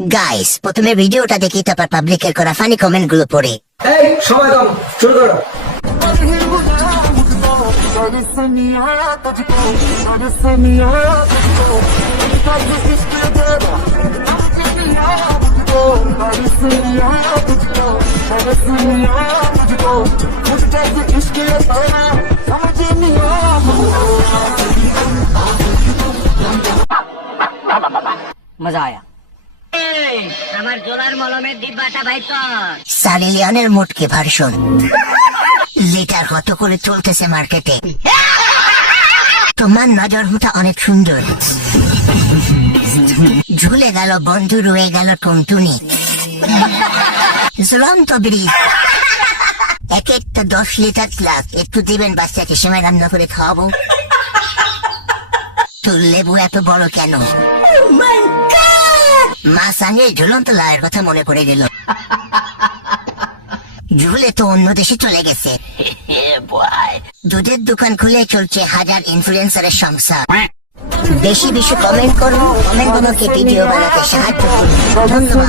Guys, প্রথমে ভিডিওটা দেখি, তারপর পাবলিকের করা ফানি কমেন্ট গুলো পড়ে। এই সময় কম, শুরু করো। मजा आया। আমার জোলার মলমের ডিব্বাটা ভাই তো সানি লিওনের মোটকে ভার্সন লিটার কত করে চলতেছে মার্কেটে। তোমার নজর হুটা অনেক সুন্দর, ঝুলে গেল বন্ধু, রয়ে গেল টুনটুনি, ঝুলন্ত ব্রিজ। এক একটা 10 লিটার গ্লাস একটু দিবেন, বাচ্চাকে সময় রান্না করে খাওয়াবো। তোর লেবু এত বড় কেন? মা সানির ঝুলন্ত লায়ের কথা মনে পড়ে গেল। ঝুলে তো অন্য দেশে চলে গেছে। দুধের দোকান খুলে চলছে হাজার ইনফ্লুয়েন্সারের সংসার। বেশি বেশি কমেন্ট করুন, কমেন্ট গুলোকে ভিডিও বানাতে সাহায্য করুন। ধন্যবাদ।